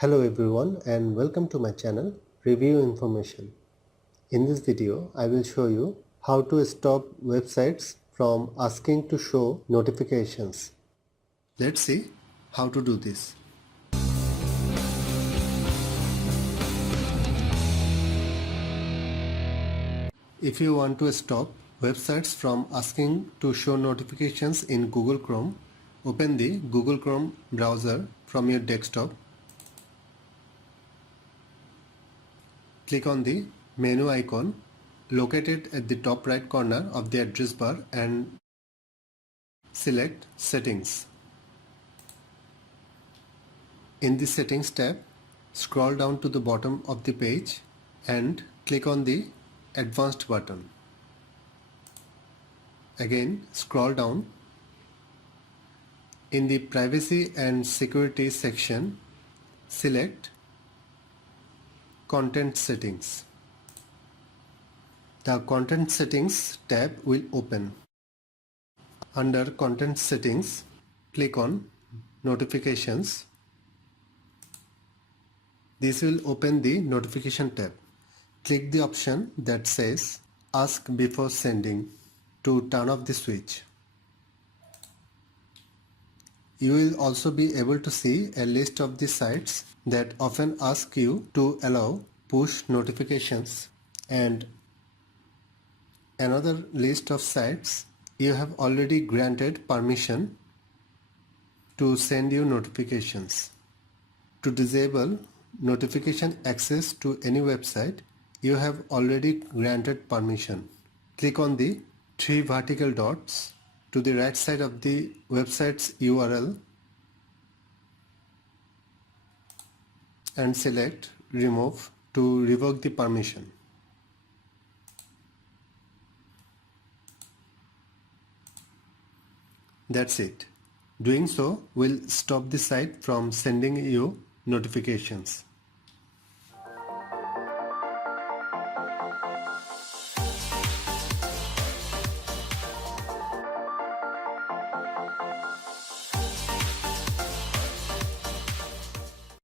Hello everyone and welcome to my channel Review Information. In this video I will show you how to stop websites from asking to show notifications. Let's see how to do this. If you want to stop websites from asking to show notifications in Google Chrome, open the Google Chrome browser from your desktop. Click on the menu icon located at the top right corner of the address bar and select Settings. In the Settings tab, scroll down to the bottom of the page and click on the Advanced button. Again, scroll down. In the Privacy and Security section, select Content Settings. The Content Settings tab will open. Under Content Settings, click on Notifications. This will open the Notification tab. Click the option that says Ask Before Sending to turn off the switch. You will also be able to see a list of the sites that often ask you to allow push notifications and another list of sites you have already granted permission to send you notifications. To disable notification access to any website you have already granted permission, click on the three vertical dots to the right side of the website's URL and select Remove to revoke the permission. That's it. Doing so will stop the site from sending you notifications.